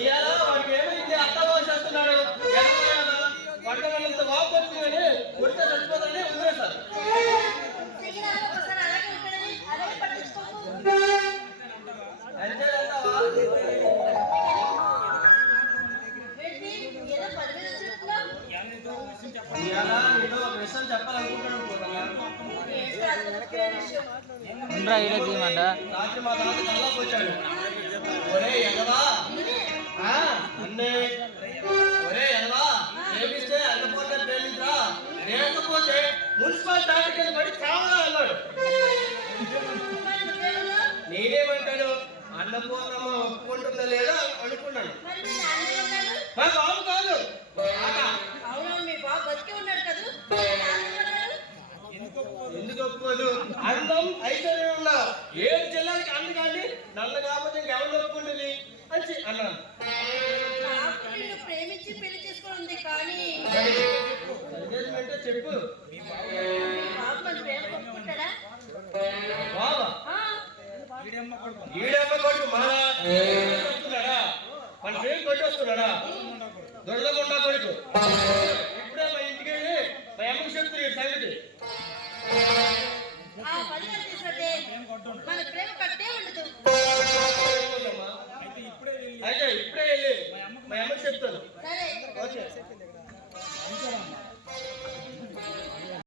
ఇవాళ వాడికి ఏమైంది అత్త చేస్తున్నాడు పడకమంతా వాపోతుంది కొడితే చచ్చిపోతాడని వదిలేస్తారు. అంతేనంటావా? ఇవాళ నీతో ఒక విషయం చెప్పాలనుకుంటున్నాను. రాత్రి మా తాత కల్లోకి వచ్చాడు. ఒరే ఎగవా అన్నే, ఒరే ఎగవా ప్రేమిస్తే అన్నపోతే ప్రేమించరా, లేకపోతే మున్సిపల్ తాటికి పడి కావాలా అన్నాడు. నేనేమంటాను, అన్నపూర్ణమ్మ ఒప్పుకుంటుందా లేదా అనుకున్నాను. మా బాబు కాదు, ఎందుకు ఒప్పుకోదు? అందం ఐశ్వర్యం ఉన్నా 7 జిల్లాలకి అందు కానీ నల్ల కాకపోతే ఇంకెవరు ఒప్పుకుంటుంది అని అన్నాను. ప్రేమించి పెళ్లి చేసుకోండి కానీ అంటే చెప్పు. బాబా ఈడమ్మ కొడుకు వస్తున్నాడా, మన పేరు కొట్టేస్తున్నాడా, దొరదకుండా కొడుకు. ఇప్పుడే మా ఇంటికి వెళ్ళి మా అమ్మకి చెప్తుంది సంగతి. మన